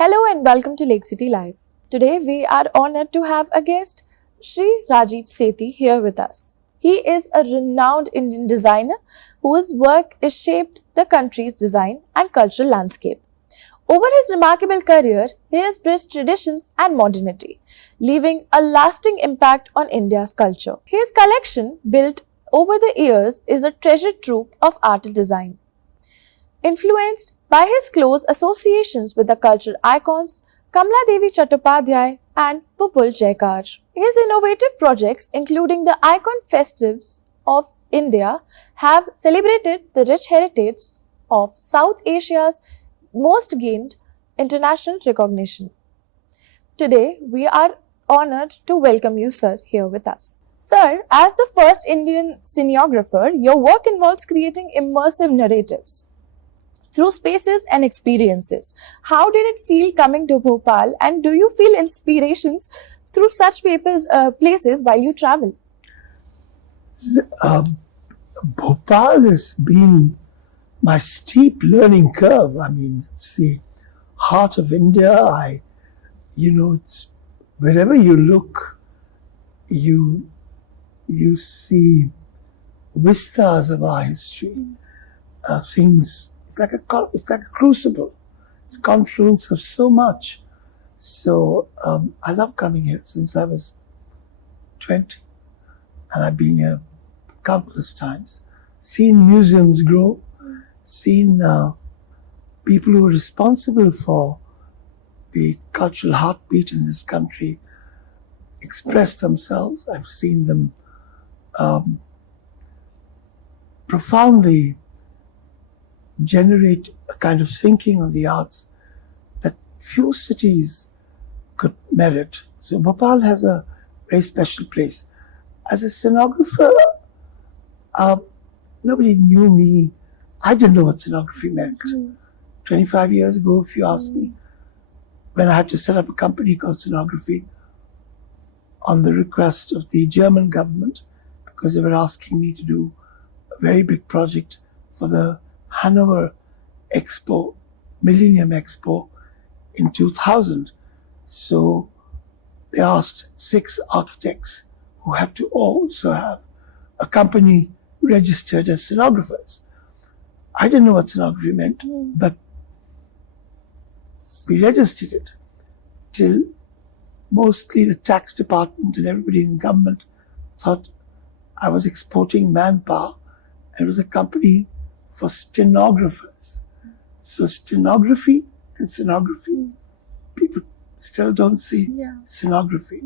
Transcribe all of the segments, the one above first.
Hello and welcome to Lake City Live. Today we are honored to have a guest, Shri Rajeev Sethi, here with us. He is a renowned Indian designer whose work has shaped the country's design and cultural landscape. Over his remarkable career, he has bridged traditions and modernity, leaving a lasting impact on India's culture. His collection, built over the years, is a treasure trove of art and design. Influenced by his close associations with the cultural icons Kamla Devi Chattopadhyay and Pupul Jaikar. His innovative projects, including the Icon Festives of India, have celebrated the rich heritage of South Asia's most gained international recognition. Today, we are honored to welcome you, sir, here with us. Sir, as the first Indian scenographer, your work involves creating immersive narratives through spaces and experiences. How did it feel coming to Bhopal, and do you feel inspirations through such places while you travel? Bhopal has been my steep learning curve. I mean, it's the heart of India. It's wherever you look, you see vistas of our history, things. It's like a crucible. It's a confluence of so much. So I love coming here since I was 20, and I've been here countless times. Seen museums grow, seen people who are responsible for the cultural heartbeat in this country express themselves. I've seen them profoundly generate a kind of thinking on the arts that few cities could merit. So Bhopal has a very special place. As a scenographer, nobody knew me. I didn't know what scenography meant. 25 years ago, if you asked me, when I had to set up a company called Scenography on the request of the German government, because they were asking me to do a very big project for the Hanover Expo, Millennium Expo in 2000. So they asked 6 architects who had to also have a company registered as scenographers. I didn't know what scenography meant, but we registered it till mostly the tax department and everybody in government thought I was exporting manpower, and it was a company for stenographers. So stenography and scenography, people still don't see scenography.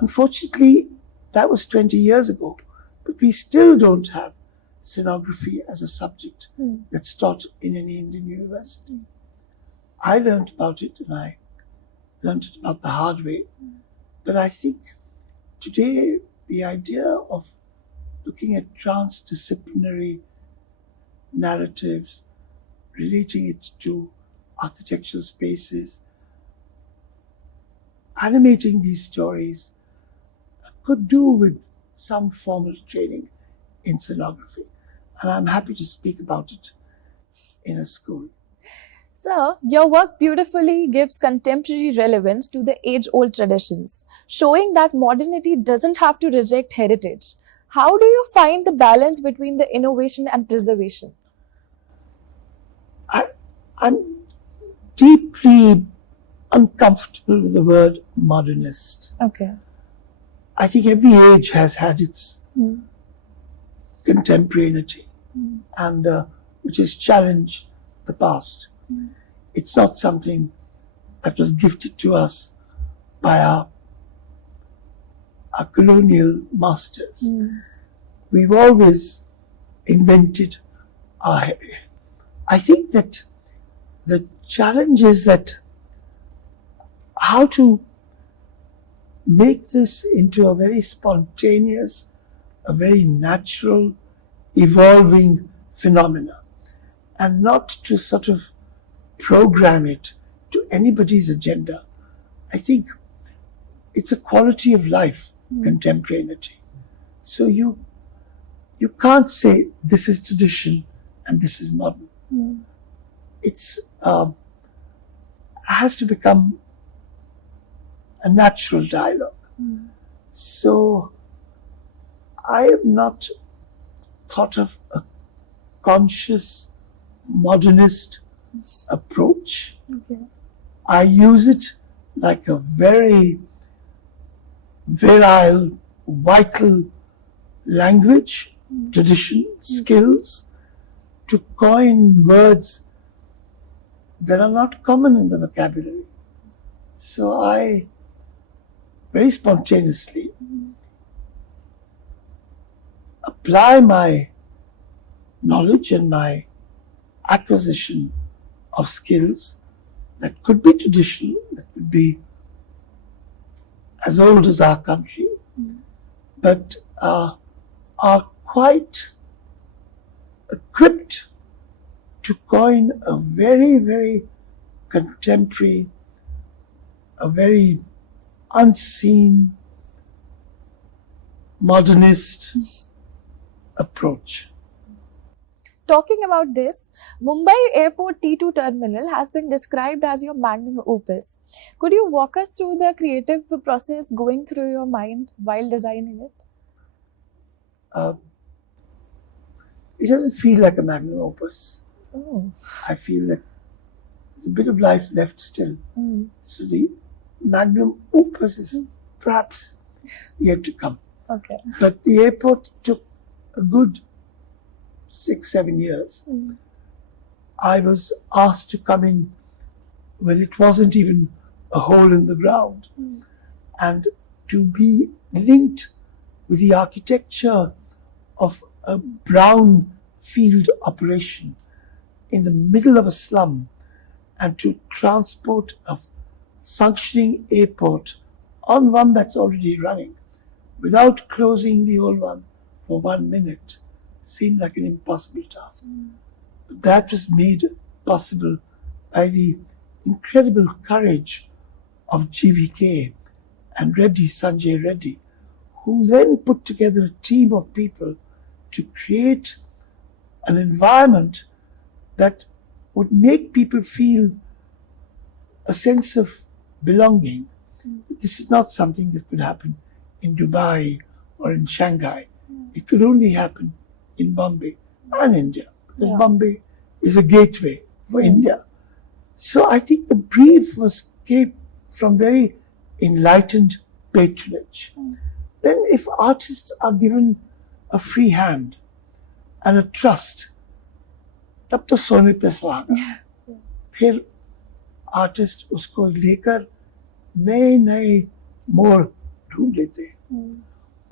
Unfortunately, that was 20 years ago, but we still don't have scenography as a subject that's taught in any Indian university. I learned about it, and I learned it about the hard way. But I think today the idea of looking at transdisciplinary narratives, relating it to architectural spaces, animating these stories, could do with some formal training in scenography. And I'm happy to speak about it in a school. Sir, your work beautifully gives contemporary relevance to the age-old traditions, showing that modernity doesn't have to reject heritage. How do you find the balance between the innovation and preservation? I'm deeply uncomfortable with the word modernist. Okay. I think every age has had its contemporaneity, and which has challenged the past. It's not something that was gifted to us by our colonial masters. We've always invented our. I think that the challenge is that how to make this into a very spontaneous, a very natural, evolving phenomena, and not to sort of program it to anybody's agenda. I think it's a quality of life, contemporaneity. So you can't say this is tradition and this is modern. It's has to become a natural dialogue. So I have not thought of a conscious modernist approach. Okay. I use it like a very virile, vital language, tradition, skills, to coin words that are not common in the vocabulary. So I very spontaneously apply my knowledge and my acquisition of skills that could be traditional, that could be as old as our country, but are quite equipped to coin a very, very contemporary, a very unseen, modernist approach. Talking about this, Mumbai Airport T2 terminal has been described as your magnum opus. Could you walk us through the creative process going through your mind while designing it? It doesn't feel like a magnum opus. Oh. I feel that there's a bit of life left still. So the magnum opus is perhaps yet to come. Okay. But the airport took a good 6-7 years. I was asked to come in when it wasn't even a hole in the ground, and to be linked with the architecture of a brown field operation in the middle of a slum, and to transport a functioning airport on one that's already running without closing the old one for 1 minute seemed like an impossible task. But that was made possible by the incredible courage of GVK and Reddy, Sanjay Reddy, who then put together a team of people to create an environment that would make people feel a sense of belonging. This is not something that could happen in Dubai or in Shanghai. It could only happen in Bombay and India, because Bombay is a gateway for India. So I think the brief came from very enlightened patronage. Then if artists are given a free hand and a trust, तब तो सोने पे सुहागा. फिर artist उसको लेकर नए नए मोड़ ढूंढ लेते हैं,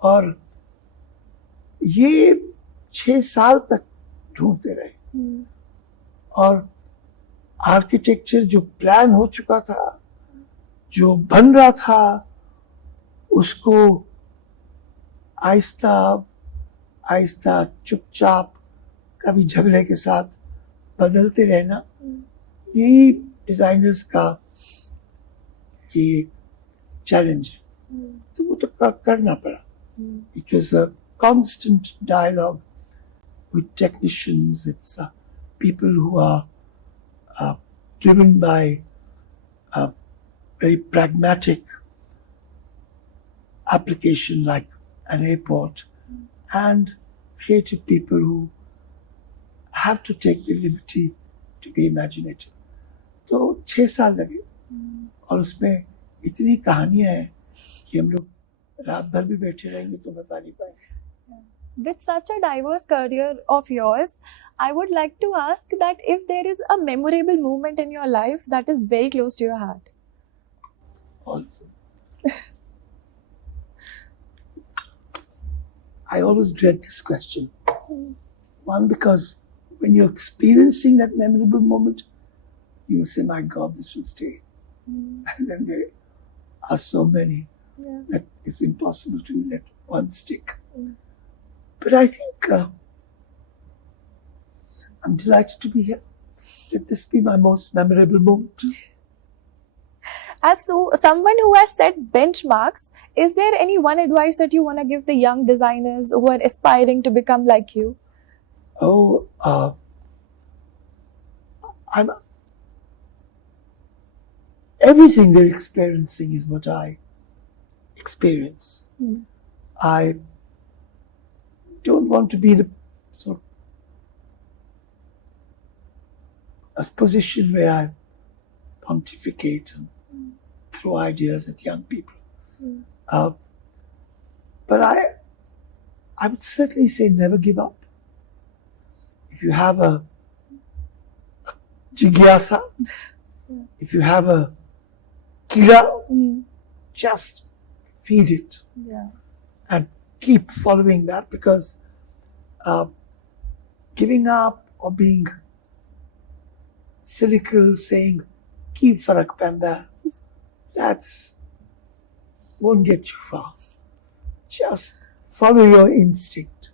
और ये 6 साल तक ढूंढते रहे. और आर्किटेक्चर जो प्लान हो चुका था, जो बन रहा था, उसको आहिस्ता आहिस्ता चुपचाप कभी झगड़े के साथ बदलते रहना, यही डिजाइनर्स का ये चैलेंज है. तो वो तो करना पड़ा. It was a constant dialogue with technicians, with people who are driven by a very pragmatic application like an airport, and creative people who have to take the liberty to be imaginative. तो 6 साल लगे, और उसमें इतनी कहानियां हैं कि हम लोग रात भर भी बैठे रहेंगे तो बता नहीं पाएंगे. With such a diverse career of yours, I would like to ask that if there is a memorable moment in your life that is very close to your heart. All of them. I always dread this question. One, because when you're experiencing that memorable moment, you will say, my God, this will stay. And then there are so many that it's impossible to let one stick. But I think I'm delighted to be here. Let this be my most memorable moment. As someone who has set benchmarks, is there any one advice that you want to give the young designers who are aspiring to become like you? everything they're experiencing is what I experience. I don't want to be in a position where I pontificate and throw ideas at young people. But I would certainly say never give up. If you have a jigyasa, if you have a kira, just feed it and keep following that, because giving up or being cynical, saying ki farak panda, that's won't get you far. Just follow your instinct.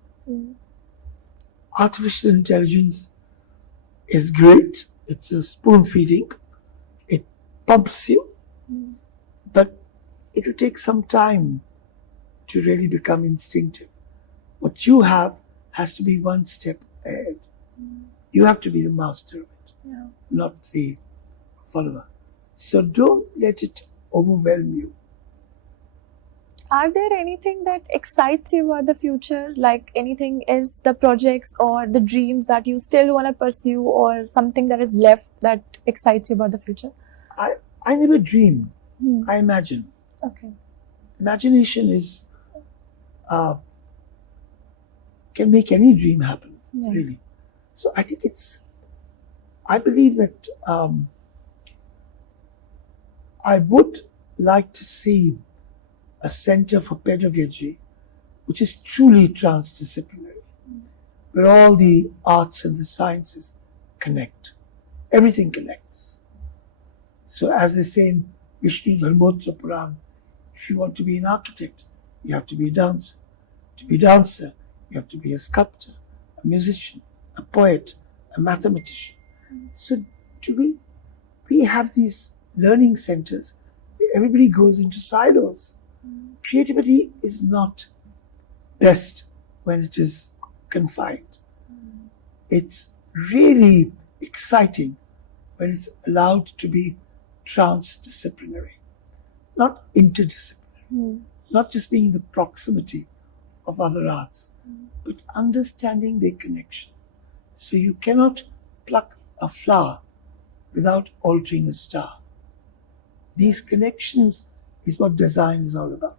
Artificial intelligence is great. It's a spoon feeding. It pumps you. But it will take some time to really become instinctive. What you have has to be one step ahead. You have to be the master of it, not the follower. So don't let it overwhelm you. Are there anything that excites you about the future? Like anything is the projects or the dreams that you still want to pursue, or something that is left that excites you about the future? I never dream. I imagine. Okay. Imagination is can make any dream happen, really. So I think I believe that I would like to see a center for pedagogy which is truly transdisciplinary, where all the arts and the sciences connect. Everything connects. So as they say in Vishnu Dharmotra Puran, if you want to be an architect, you have to be a dancer. To be a dancer, you have to be a sculptor, a musician, a poet, a mathematician. So we have these learning centers where everybody goes into silos. Creativity is not best when it is confined. It's really exciting when it's allowed to be transdisciplinary, not interdisciplinary, not just being in the proximity of other arts, but understanding their connection. So you cannot pluck a flower without altering a star. These connections is what design is all about.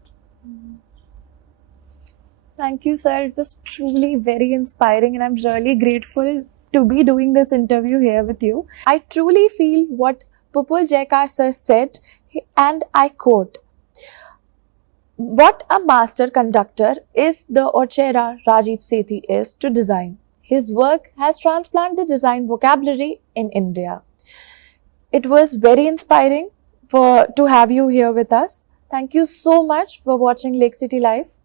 Thank you, sir. It was truly very inspiring, and I'm really grateful to be doing this interview here with you. I truly feel what Pupul Jaikar sir said, and I quote, "What a master conductor is the Ochera Rajeev Sethi is to design. His work has transplanted the design vocabulary in India." It was very inspiring to have you here with us. Thank you so much for watching Lake City Live.